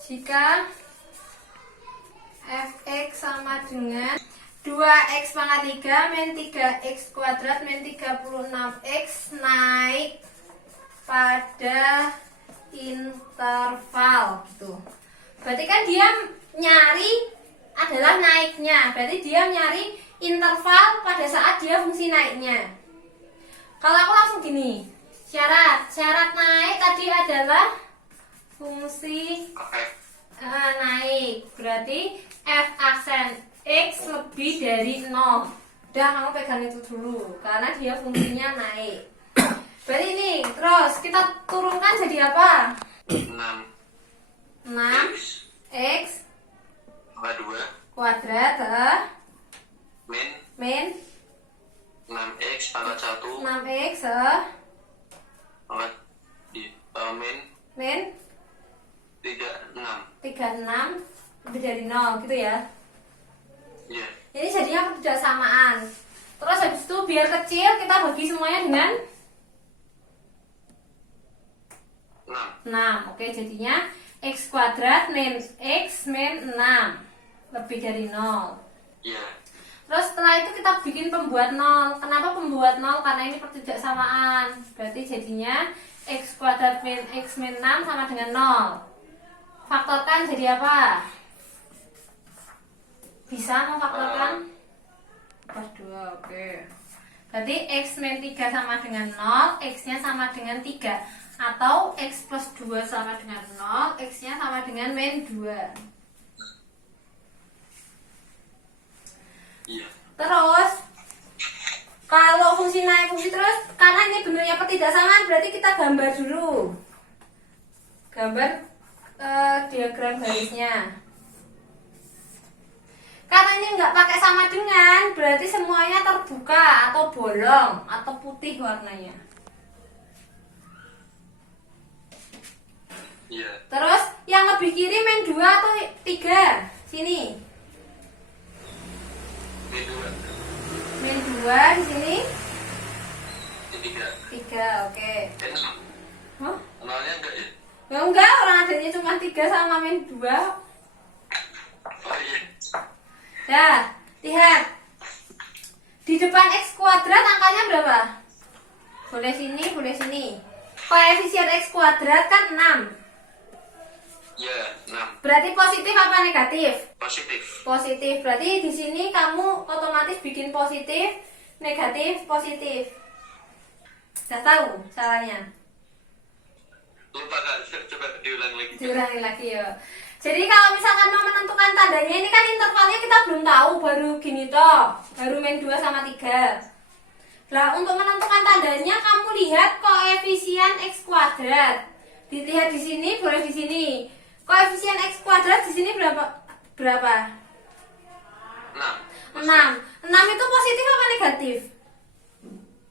Jika fx sama dengan 2x pangkat 3 min 3x kuadrat min 36x naik pada interval gitu. Berarti kan dia nyari adalah naiknya. Berarti dia nyari interval pada saat dia fungsi naiknya. Kalau aku langsung gini, syarat naik tadi adalah fungsi naik, berarti f aksen x lebih dari 0. Udah, kamu pegang itu dulu karena dia fungsinya naik. Berarti ini, terus kita turunkan jadi apa? 6 x kuadrat min 6x pangkat 1 6x pangkat min 36 lebih dari 0 gitu ya. Iya. Ini jadinya ketidaksamaan. Terus habis itu biar kecil kita bagi semuanya dengan 6. Oke, jadinya x kuadrat min x min 6 lebih dari 0. Iya. Terus setelah itu kita bikin pembuat 0. Kenapa pembuat 0? Karena ini ketidaksamaan. Berarti jadinya x kuadrat min x min 6 sama dengan 0. Faktorkan jadi apa? Bisa memfaktorkan? Plus 2, oke. Berarti x min 3 sama dengan 0, x-nya sama dengan 3. Atau x plus 2 sama dengan 0, x-nya sama dengan min 2. Iya. Terus kalau fungsi naik fungsi terus, karena ini bentuknya ketidaksamaan, berarti kita gambar dulu. Gambar diagram garisnya. Karena ini nggak pakai sama dengan, berarti semuanya terbuka atau bolong atau putih warnanya. Iya. Terus yang lebih kiri min 2 atau 3? Sini. Min 2. Min 2 di sini. Min 3. 3, oke. Hah? Nolnya enggak ya? Ya enggak, orang adanya cuma 3 sama min 2. Oh iya. Nah, lihat. Di depan x kuadrat angkanya berapa? Boleh sini, boleh sini. Koefisien x kuadrat kan 6. Iya, 6. Berarti positif apa negatif? Positif. Positif. Berarti di sini kamu otomatis bikin positif, negatif, positif. Sudah tahu caranya? Lupa Kak, coba diulang lagi. Diulangi lagi ya. Jadi kalau misalkan mau menentukan tandanya, ini kan intervalnya kita belum tahu, baru gini toh, baru min 2 sama 3. Nah, untuk menentukan tandanya kamu lihat koefisien x kuadrat. Dilihat di sini, boleh di sini. Koefisien x kuadrat di sini berapa? 6. 6 itu positif apa negatif?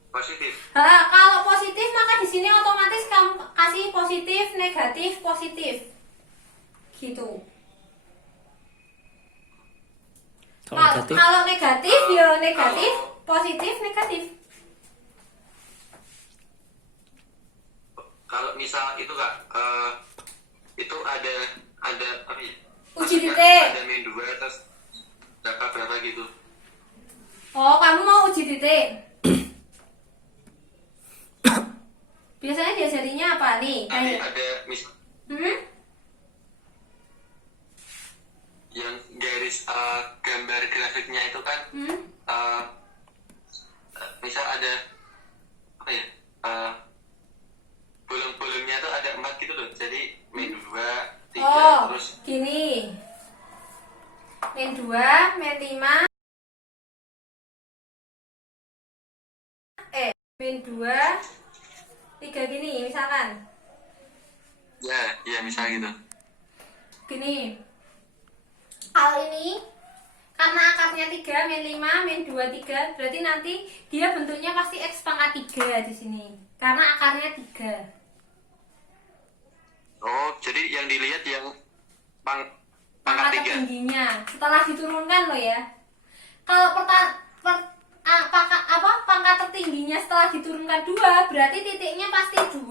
Positif. Kalau positif maka di sini otomatis kamu kasih positif, negatif, positif. Gitu. Kalau negatif ya negatif, positif, negatif. Kalau misal itu Kak, itu ada apa ya? Uji Maksudnya titik. Ada min 2 terus berapa gitu. Oh, kamu mau uji titik? Biasanya diajarinya apa nih? Nanti ada misal yang garis gambar grafiknya itu kan misal ada apa ya, bolong-bolongnya tuh ada 4 gitu loh, jadi min 2, 3 terus gini, min 2, min 5, min 2, 3 gini misalkan. ya misal gitu. Gini, hal ini karena akarnya 3, min 5, min 2, 3, berarti nanti dia bentuknya pasti x pangkat 3 di sini. Karena akarnya 3. Oh, jadi yang dilihat yang pangkat Pangkat 3. tertingginya setelah diturunkan loh ya. Kalau pangkat tertingginya setelah diturunkan 2, berarti titiknya pasti 2.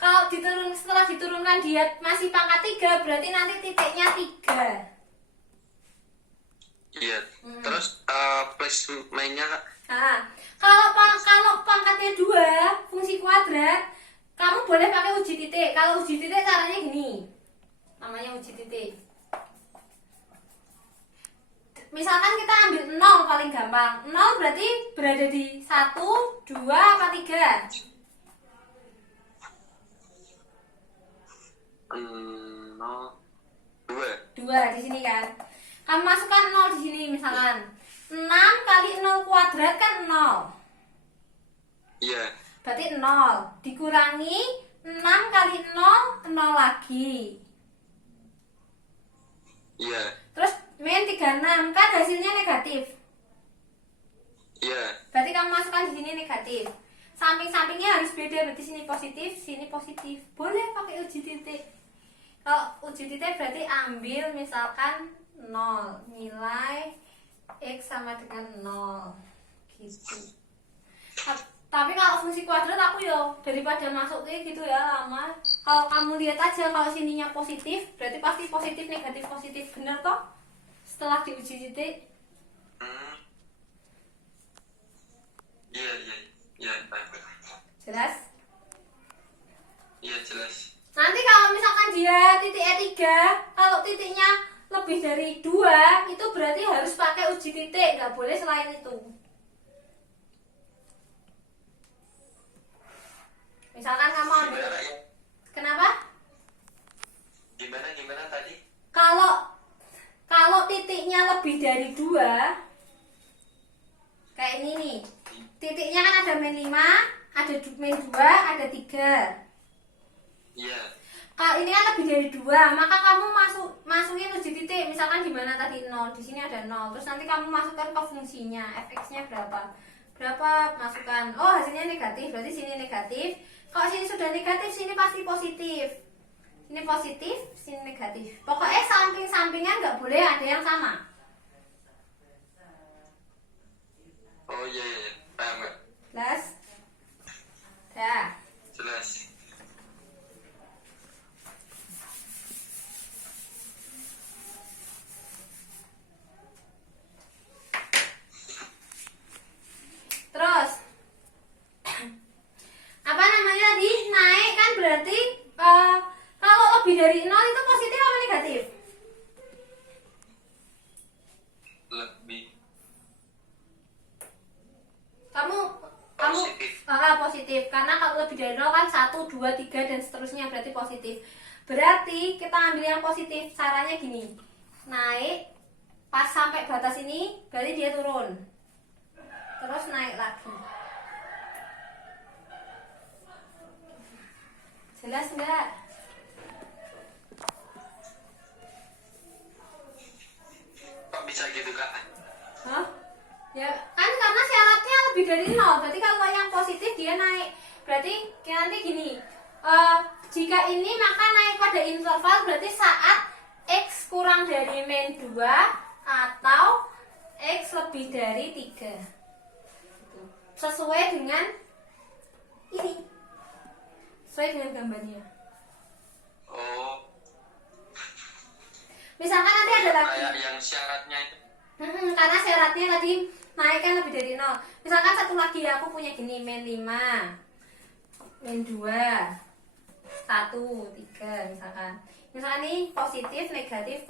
Kalau setelah diturunkan dia masih pangkat 3, berarti nanti titiknya 3. Iya. Terus placementnya Kak? Nah, kalau pangkatnya 2, fungsi kuadrat, kamu boleh pakai uji titik. Kalau uji titik caranya gini. Namanya uji titik. Misalkan kita ambil 0 paling gampang. 0 berarti berada di 1, 2, apa 3? 0, 2. 2 di sini kan. Kamu masukkan 0 di sini misalkan. 6 kali 0 kuadrat kan 0. Iya. Berarti 0. Dikurangi 6 kali 0, 0 lagi. Iya. Terus min 36 kan hasilnya negatif. Iya. Berarti kamu masukkan di sini negatif. Samping-sampingnya harus beda, berarti sini positif, sini positif. Boleh pakai uji titik. Kalau uji titik berarti ambil misalkan 0, nilai X sama dengan 0 gitu. Tapi kalau fungsi kuadrat aku yo daripada masuk kayak gitu ya lama. Kalau kamu lihat aja kalau sininya positif, berarti pasti positif negatif positif, bener toh? Setelah diuji titik. Iya. Jelas? Iya, jelas. Nanti kalau misalkan dia titik E3, kalau titiknya lebih dari 2, itu berarti harus pakai uji titik, nggak boleh selain itu. Misalkan kamu ambil, Gimana ya? kenapa? Gimana tadi? Kalau titiknya lebih dari 2, kayak ini nih. Titiknya kan ada min 5, ada min 2, ada 3. Iya. Kalau ini kan lebih dari 2, maka kamu masukin uji titik. Misalkan di mana tadi 0, di sini ada 0. Terus nanti kamu masukkan ke fungsinya, fx-nya berapa? Berapa masukkan? Oh, hasilnya negatif, berarti sini negatif. Kalau sini sudah negatif, sini pasti positif. Sini positif, sini negatif. Pokoknya samping-sampingan nggak boleh ada yang sama. Oh iya. Paham Kak? Jelas? Dah. Jelas. Terus apa namanya tadi naik kan berarti kalau lebih dari 0 itu positif apa negatif? Lebih Kamu positif. positif karena kalau lebih dari 0 kan 1, 2, 3 dan seterusnya berarti positif. Berarti kita ambil yang positif. Caranya gini. Naik pas sampai batas ini berarti dia turun. Terus naik lagi. Jelas enggak? Kok bisa gitu Kak? Hah? Ya kan karena syaratnya lebih dari 0. Berarti kalau yang positif dia naik. Berarti nanti gini. Jika ini maka naik pada interval berarti saat X kurang dari min 2 atau X lebih dari 3. Sesuai dengan ini. Sesuai dengan gambarnya. Oh, Misalkan nanti ada lagi. kayak yang syaratnya itu. Karena syaratnya tadi naik kan lebih dari 0. Misalkan satu lagi aku punya gini min 5, min 2, 1, 3 misalkan. Misalkan ini positif, negatif,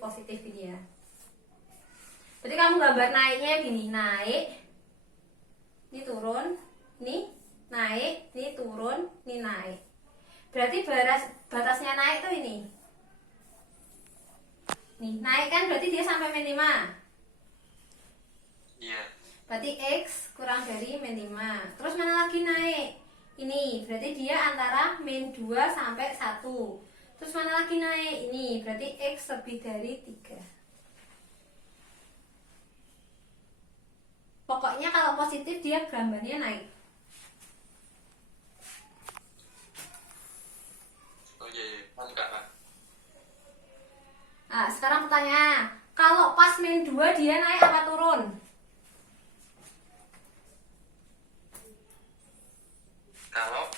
positif ini ya. Jadi kamu gambar naiknya gini, naik, ini turun, ini naik, ini turun, ini naik. Berarti batasnya naik tuh ini. Nih, naik kan berarti dia sampai min 5. Iya. Berarti X kurang dari min 5. Terus mana lagi naik? Ini, berarti dia antara min 2 sampai 1. Terus mana lagi naik? Ini, berarti X lebih dari 3. Pokoknya kalau positif dia gambarnya naik. Oh iya. Enggak Kak. Nah, sekarang pertanyaan, kalau pas min 2 dia naik apa turun? Kalau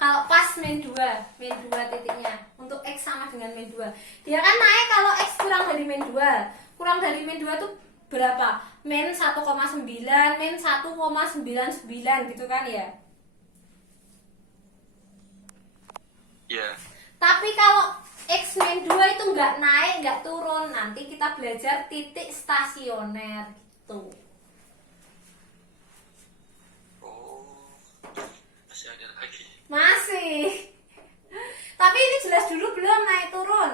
Kalau pas min 2 titiknya. Untuk X sama dengan min 2. Dia kan naik kalau X kurang dari min 2. Kurang dari min 2 tuh berapa? Min 1,9, min 1,99 gitu kan ya. Ya. Tapi kalau X min 2 itu nggak naik, nggak turun. Nanti kita belajar titik stasioner gitu. Oh, masih ada lagi. Masih. Tapi ini jelas dulu belum naik turun?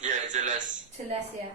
Ya, jelas. Jelas ya.